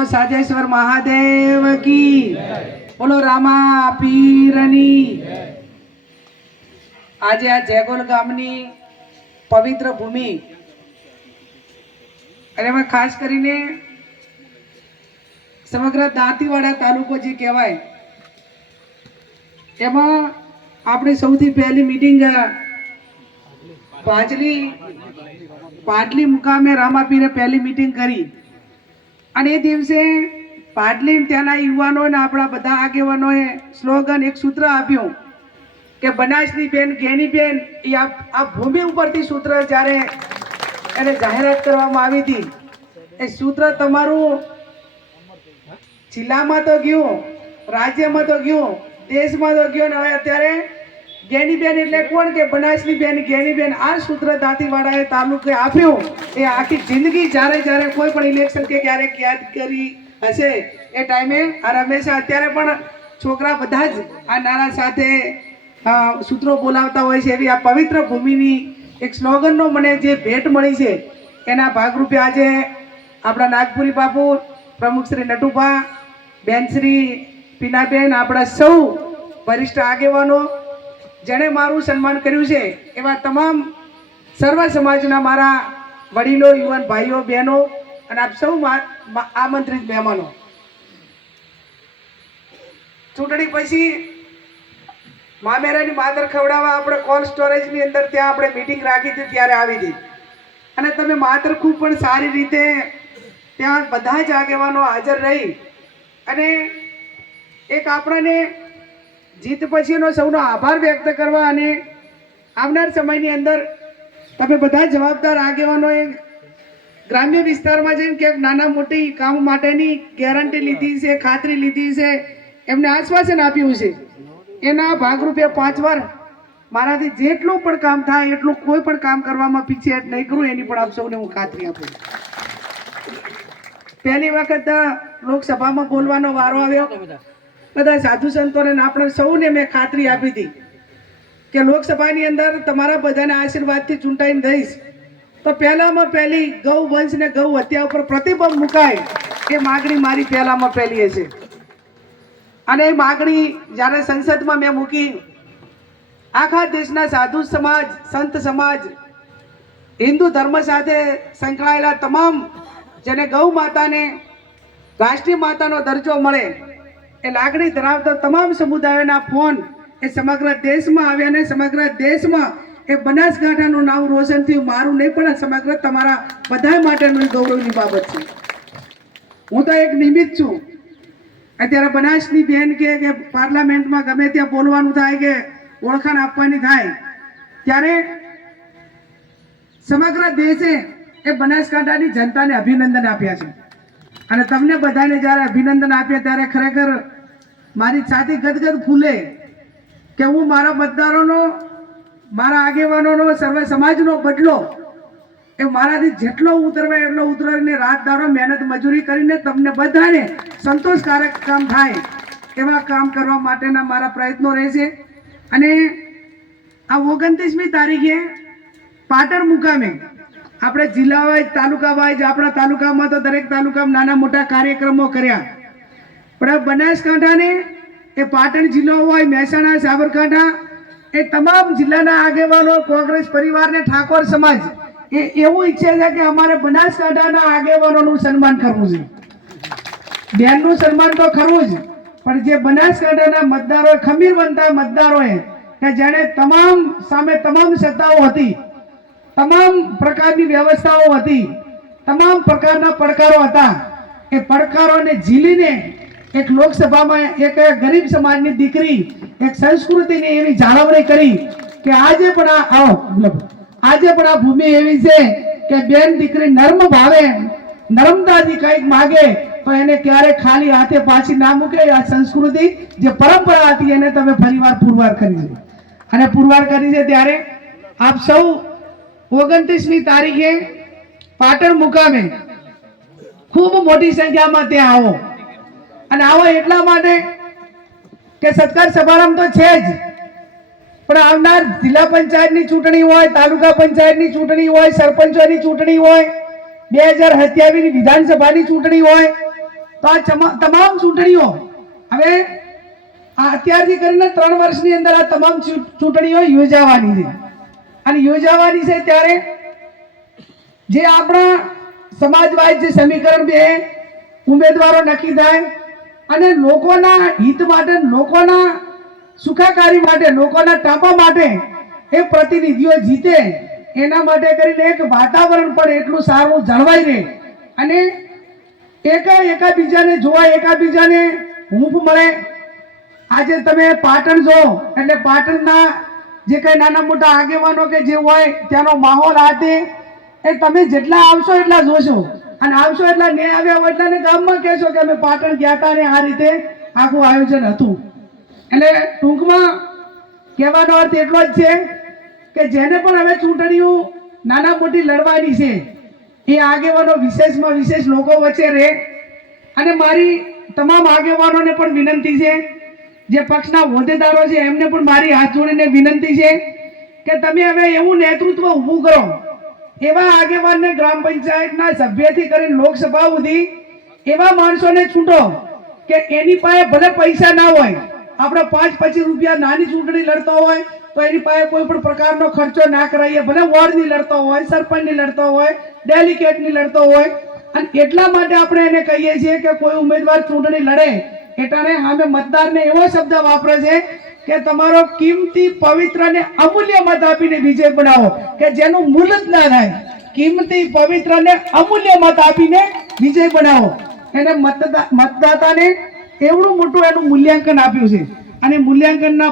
बोलो साजेश्वर महादेव की, बोलो रामा पीरनी। आज आ जेगोल गामनी पवित्र भूमि अरे मैं खास करीने समग्र दांतीवाड़ा तालुको जे कहेवाय एमां आपणी सौथी पहली मीटिंग पाटली मुकामे रामापीरे पहली मीटिंग करी અને એ દિવસે પાટલી ત્યાંના યુવાનોને આપણા બધા આગેવાનોએ સ્લોગન એક સૂત્ર આપ્યું કે બનાસની બેન ગેની બેન એ આ ભૂમિ ઉપરથી સૂત્ર જ્યારે એને જાહેરાત કરવામાં આવી હતી એ સૂત્ર તમારું જિલ્લામાં તો ગયું, રાજ્યમાં તો ગયું, દેશમાં તો ગયું ને હવે અત્યારે ગેની બેન એટલે કોણ કે બનાસની બેન ગેની બેન આ સૂત્ર દાંતીવાડાએ તાલુકે આપ્યું એ આખી જિંદગી જ્યારે જ્યારે કોઈ પણ ઇલેક્શન કે ક્યારેક યાદ કરી હશે એ ટાઈમે આ હંમેશા અત્યારે પણ છોકરા બધા જ આ નારા સાથે સૂત્રો બોલાવતા હોય છે એવી આ પવિત્ર ભૂમિની એક સ્લોગનનો મને જે ભેટ મળી છે એના ભાગરૂપે આજે આપણા નાગપુરી બાપુ પ્રમુખ શ્રી નટુભા બેન શ્રી પીનાબેન આપણા સૌ વરિષ્ઠ આગેવાનો જેણે મારું સન્માન કર્યું છે એવા તમામ સર્વ સમાજના મારા વડીલો, યુવાન ભાઈઓ, બહેનો અને આપ સૌ આમંત્રિત મહેમાનો, ચૂંટણી પછી મામેરાની માદર ખવડાવવા આપણે કોલ્ડ સ્ટોરેજની અંદર ત્યાં આપણે મીટિંગ રાખી હતી ત્યારે આવી હતી અને તમે માત્ર ખૂબ પણ સારી રીતે ત્યાં બધા જ આગેવાનો હાજર રહી અને એક આપણને જીત પછીનો સૌનો આભાર વ્યક્ત કરવા અને આવનાર સમયની અંદર તમે બધા જવાબદાર આગેવાનોએ ગ્રામ્ય વિસ્તારમાં જઈને ક્યાંક નાના મોટી કામ માટેની ગેરંટી લીધી છે, ખાતરી લીધી છે, એમને આશ્વાસન આપ્યું છે. એના ભાગરૂપે 5 વાર મારાથી જેટલું પણ કામ થાય એટલું કોઈ પણ કામ કરવામાં પીછેહટ નહીં કરું એની પણ આપ સૌને હું ખાતરી આપું. પહેલી વખત લોકસભામાં બોલવાનો વારો આવ્યો બધા સાધુ સંતોને આપણે સૌને મેં ખાતરી આપી હતી કે લોકસભાની અંદર તમારા બધાના આશીર્વાદથી ચૂંટાઈને દઈશ તો પહેલામાં પહેલી ગૌ વંશ ને ગૌ હત્યા ઉપર પ્રતિબંધ મુકાય એ માગણી મારી પહેલામાં પહેલી હશે. અને એ માગણી જ્યારે સંસદમાં મેં મૂકી આખા દેશના સાધુ સમાજ, સંત સમાજ, હિન્દુ ધર્મ સાથે સંકળાયેલા તમામ જેને ગૌ માતાને રાષ્ટ્રીય માતાનો દરજ્જો મળે એ લાગણી ધરાવતા તમામ સમુદાયોના ફોન એ સમગ્ર દેશમાં આવ્યા ને સમગ્ર દેશમાં એ બનાસકાંઠાનું નામ રોશન થયું. મારું નહીં પણ સમગ્ર તમારા બધા માટેનું ગૌરવની બાબત છે. હું તો એક નિમિત્ત છું. અત્યારે બનાસની બેન કે પાર્લામેન્ટમાં ગમે ત્યાં બોલવાનું થાય કે ઓળખાણ આપવાની થાય ત્યારે સમગ્ર દેશે એ બનાસકાંઠાની જનતાને અભિનંદન આપ્યા છે અને તમને બધાને જ્યારે અભિનંદન આપ્યા ત્યારે ખરેખર મારી છાતી ગદગદ ફૂલે કે હું મારા મતદારોનો, મારા આગેવાનોનો, સર્વ સમાજનો બદલો એ મારાથી જેટલો ઉતરવાય એટલો ઉતરીને રાત દાડો મહેનત મજૂરી કરીને તમને બધાને સંતોષકારક કામ થાય એવા કામ કરવા માટેના મારા પ્રયત્નો રહેશે. અને આ 29મી તારીખે પાટણ મુકામે આપણે જિલ્લા વાઇઝ, તાલુકા વાઇઝ, આપણા તાલુકામાં તો દરેક તાલુકામાં નાના મોટા કાર્યક્રમો કર્યા પણ આ બનાસકાંઠાને એ પાટણ જિલ્લો હોય, મહેસાણા, સાબરકાંઠા એ તમામ જિલ્લાના આગેવાનો, કોંગ્રેસ પરિવારને ઠાકોર સમાજ એ એવું ઈચ્છે છે કે અમારે બનાસકાંઠાના આગેવાનોનું સન્માન કરવું છે. બેનનું સન્માન તો કરવું જ પણ જે બનાસકાંઠાના મતદારો, ખમીર બનતા મતદારોએ કે જેણે તમામ સામે તમામ સત્તાઓ હતી, તમામ પ્રકારની વ્યવસ્થાઓ હતી, તમામ પ્રકારના પડકારો હતા, એ પડકારોને ઝીલીને એક લોકસભામાં એક ગરીબ સમાજની દીકરી એક સંસ્કૃતિની એવી જાળવણી કરી કે આજે પણ આ ભૂમિ એવી છે કે બેન દીકરી નર્મ ભાવે નર્મદાથી કંઈક માગે તો એને ક્યારે ખાલી હાથે પાછી ના મૂકે. આ સંસ્કૃતિ જે પરંપરા હતી એને તમે ફરીવાર પુરવાર કરી છે અને પુરવાર કરી છે ત્યારે આપ સૌ 29મી તારીખે પાટણ મુકામે ખૂબ મોટી સંખ્યામાં ત્યાં આવો અને આવો એટલા માટે કે સત્કાર સમારંભ તો છે જ પણ આવનાર જિલ્લા પંચાયતની ચૂંટણી હોય, તાલુકા પંચાયતની ચૂંટણી હોય, સરપંચોની ચૂંટણી હોય, 2027ની વિધાનસભાની ચૂંટણી હોય તો આ તમામ ચૂંટણીઓ હવે આ અત્યારથી કરીને 3 વર્ષની અંદર આ તમામ ચૂંટણીઓ યોજાવાની છે અને યોજાવાની છે ત્યારે જે આપણા સમાજવાદ જે સમીકરણ બે ઉમેદવારો નક્કી થાય અને લોકોના હિત માટે, લોકોના સુખાકારી માટે, લોકોના ટાંપા માટે એ પ્રતિનિધિઓ જીતે એના માટે કરીને એક વાતાવરણ પણ એટલું સારું જળવાઈ રહે અને એકાબીજાને જોવા, એકાબીજાને હૂંફ મળે. આજે તમે પાટણ જો એટલે પાટણના જે કઈ નાના મોટા આગેવાનો કે જે હોય ત્યાંનો માહોલ આતે એ તમે જેટલા આવશો એટલા જોશો અને આવશો એટલા ને આવ્યા હોય એટલાને ગામમાં કહેશો કે અમે પાટણ ગયા હતા અને આ રીતે આખું આયોજન હતું. એટલે ટૂંકમાં કહેવાનો અર્થ એટલો જ છે કે જેને પણ હવે ચૂંટણીઓ નાના મોટી લડવાની છે એ આગેવાનો વિશેષમાં વિશેષ લોકો વચ્ચે રહે અને મારી તમામ આગેવાનોને પણ વિનંતી છે, જે પક્ષના હોદ્દેદારો છે એમને પણ મારી હાથ જોડીને વિનંતી છે કે તમે હવે એવું નેતૃત્વ ઊભું કરો, એવા આગેવાનને ગ્રામ પંચાયતના સભ્યથી કરીને લોકસભા સુધી એવા માણસોને છૂટો કે એની પાસે ભલે પૈસા ના હોય, આપણે 5-25 રૂપિયા નાની ચૂંટણી લડતો હોય તો એની પાસે કોઈ પણ પ્રકારનો ખર્ચો ના કરાવીએ, ભલે વોર્ડની લડતો હોય, સરપંચની લડતો હોય, ડેલિગેટની લડતો હોય. અને એટલા માટે આપણે એને કહીએ છીએ કે કોઈ ઉમેદવાર ચૂંટણી લડે એટલે સામે મતદારને એવો શબ્દ વાપરે છે કે તમારો કિંમતી, પવિત્ર અને અમૂલ્ય મત આપીને વિજય બનાવો, કે જેનું મૂલ્ય જ ના થાય. કિંમતી, પવિત્ર અને અમૂલ્ય મત આપીને વિજય બનાવો. એને મતદાતાને એવડું મોટું એનું મૂલ્યાંકન આપ્યું છે અને મૂલ્યાંકનના